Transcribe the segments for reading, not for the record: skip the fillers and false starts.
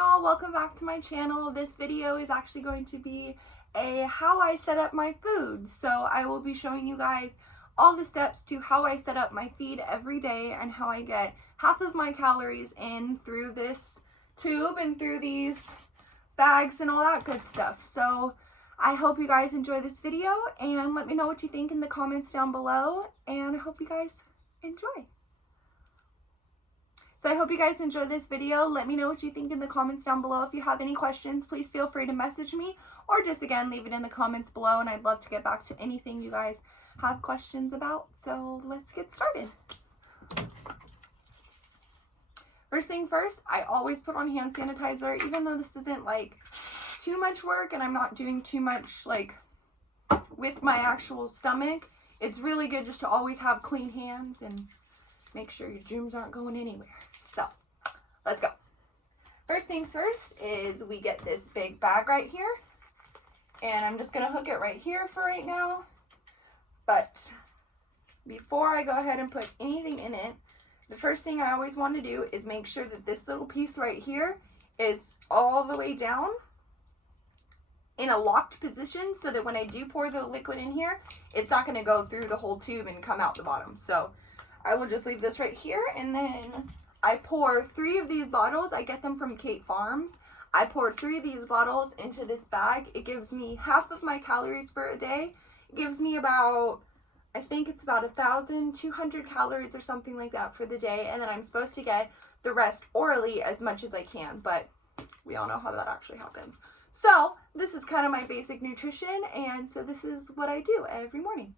y'all, welcome back to my channel. This video is actually going to be a how I set up my food. So I will be showing you guys all the steps to how I set up my feed every day and how I get half of my calories in through this tube and through these bags and all that good stuff. So I hope you guys enjoy this video and let me know what you think in the comments down below, and I hope you guys enjoy. So I hope you guys enjoy this video. Let me know what you think in the comments down below. If you have any questions, please feel free to message me or just again leave it in the comments below, and I'd love to get back to anything you guys have questions about. So let's get started. First thing first, I always put on hand sanitizer, even though this isn't like too much work and I'm not doing too much like with my actual stomach. It's really good just to always have clean hands and make sure your germs aren't going anywhere. So let's go. First things first is we get this big bag right here, and I'm just gonna hook it right here for right now. But before I go ahead and put anything in it, the first thing I always want to do is make sure that this little piece right here is all the way down in a locked position, so that when I do pour the liquid in here, it's not going to go through the whole tube and come out the bottom. So I will just leave this right here, and then I pour 3 of these bottles. I get them from Kate Farms. I pour 3 of these bottles into this bag. It gives me half of my calories for a day. It gives me about, I think it's about 1,200 calories or something like that for the day, and then I'm supposed to get the rest orally as much as I can, but we all know how that actually happens. So this is kind of my basic nutrition, and so this is what I do every morning.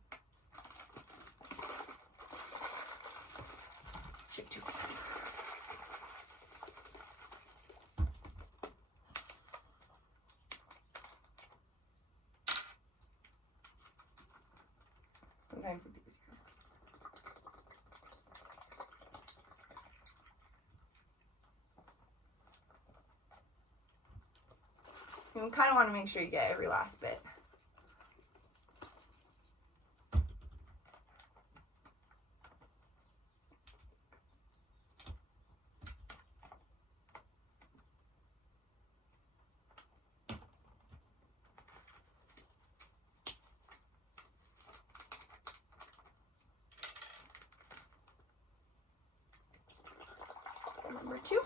Shake 2 more times. Sometimes it's easier. You kind of want to make sure you get every last bit. Number 2.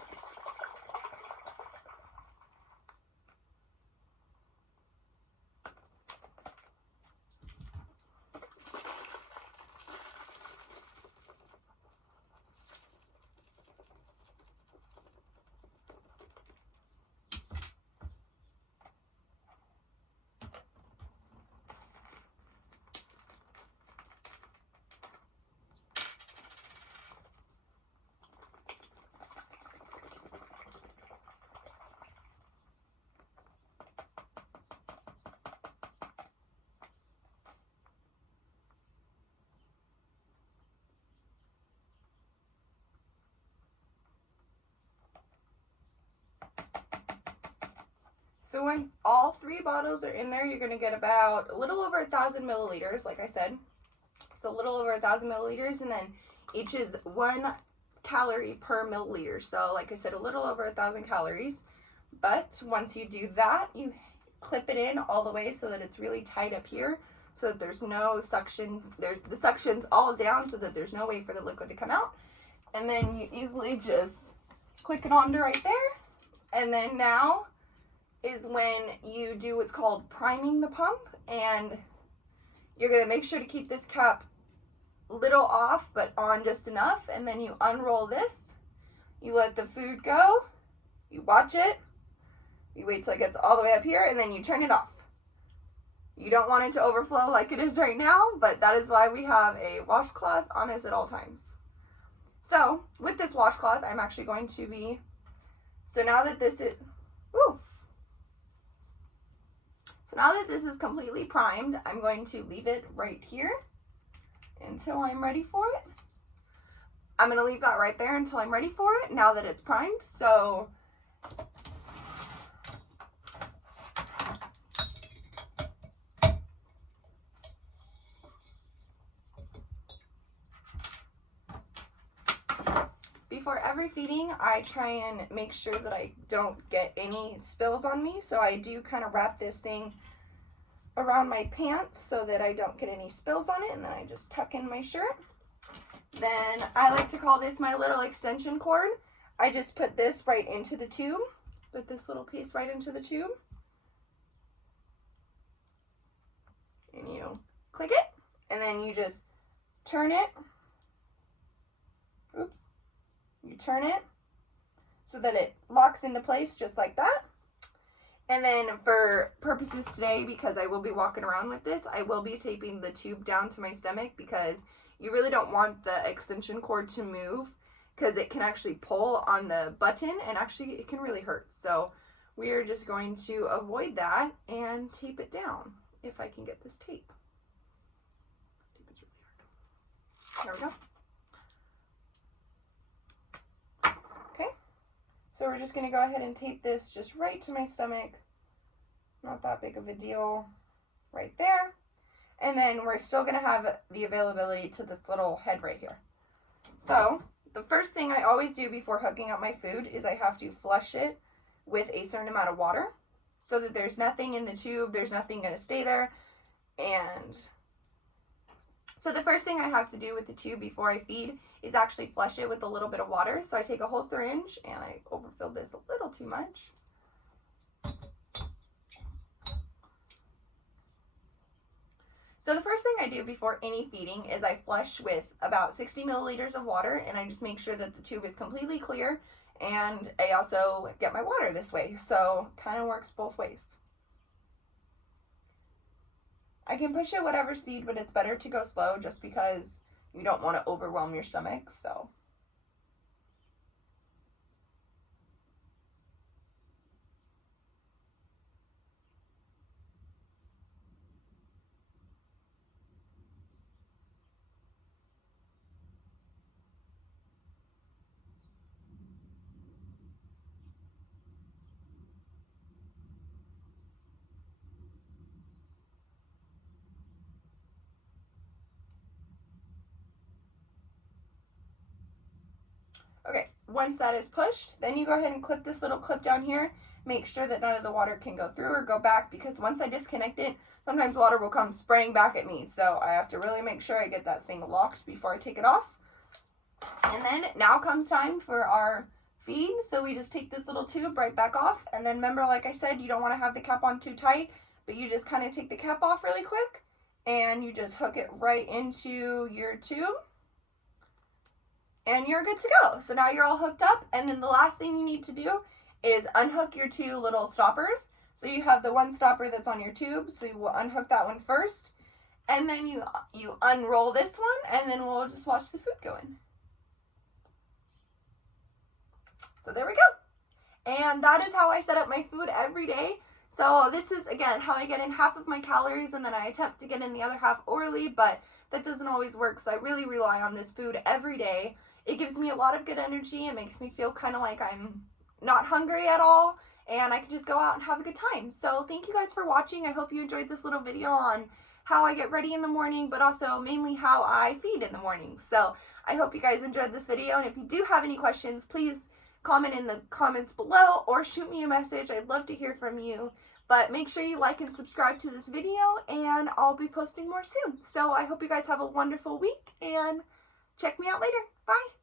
So when all 3 bottles are in there, you're going to get about a little over 1,000 milliliters, like I said. So a little over 1,000 milliliters, and then each is 1 calorie per milliliter. So like I said, a little over 1,000 calories. But once you do that, you clip it in all the way so that it's really tight up here, so that there's no suction. The suction's all down so that there's no way for the liquid to come out. And then you easily just click it onto right there. And then now is when you do what's called priming the pump, and you're going to make sure to keep this cap little off but on just enough, and then you unroll this, you let the food go, you watch it, you wait till it gets all the way up here, and then you turn it off. You don't want it to overflow like it is right now, but that is why we have a washcloth on us at all times. So with this washcloth, I'm actually going to be, so now that this is completely primed, I'm going to leave it right here until I'm ready for it. I'm going to leave that right there until I'm ready for it, now that it's primed. So before every feeding, I try and make sure that I don't get any spills on me. So I do kind of wrap this thing around my pants so that I don't get any spills on it, and then I just tuck in my shirt. Then I like to call this my little extension cord. I just put this right into the tube, put this little piece right into the tube, and you click it, and then you just turn it. Oops. You turn it so that it locks into place just like that. And then for purposes today, because I will be walking around with this, I will be taping the tube down to my stomach, because you really don't want the extension cord to move, because it can actually pull on the button and actually it can really hurt. So we are just going to avoid that and tape it down if I can get this tape. This tape is really hard. There we go. Okay, so we're just going to go ahead and tape this just right to my stomach. Not that big of a deal. Right there. And then we're still going to have the availability to this little head right here. So the first thing I always do before hooking up my food is I have to flush it with a certain amount of water so that there's nothing in the tube, there's nothing going to stay there. And so the first thing I have to do with the tube before I feed is actually flush it with a little bit of water. So I take a whole syringe, and I overfilled this a little too much. So the first thing I do before any feeding is I flush with about 60 milliliters of water, and I just make sure that the tube is completely clear, and I also get my water this way. So kind of works both ways. I can push at whatever speed, but it's better to go slow just because you don't want to overwhelm your stomach. So okay, once that is pushed, then you go ahead and clip this little clip down here. Make sure that none of the water can go through or go back, because once I disconnect it, sometimes water will come spraying back at me. So I have to really make sure I get that thing locked before I take it off. And then now comes time for our feed. So we just take this little tube right back off. And then remember, like I said, you don't want to have the cap on too tight, but you just kind of take the cap off really quick and you just hook it right into your tube. And you're good to go. So now you're all hooked up, and then the last thing you need to do is unhook your two little stoppers. So you have the one stopper that's on your tube, so you will unhook that one first, and then you unroll this one, and then we'll just watch the food go in. So there we go. And that is how I set up my food every day. So this is, again, how I get in half of my calories, and then I attempt to get in the other half orally, but that doesn't always work. So I really rely on this food every day. It gives me a lot of good energy. It makes me feel kind of like I'm not hungry at all, and I can just go out and have a good time. So thank you guys for watching. I hope you enjoyed this little video on how I get ready in the morning, but also mainly how I feed in the morning. So I hope you guys enjoyed this video, and if you do have any questions, please comment in the comments below or shoot me a message. I'd love to hear from you. But make sure you like and subscribe to this video, and I'll be posting more soon. So I hope you guys have a wonderful week, and check me out later. Bye.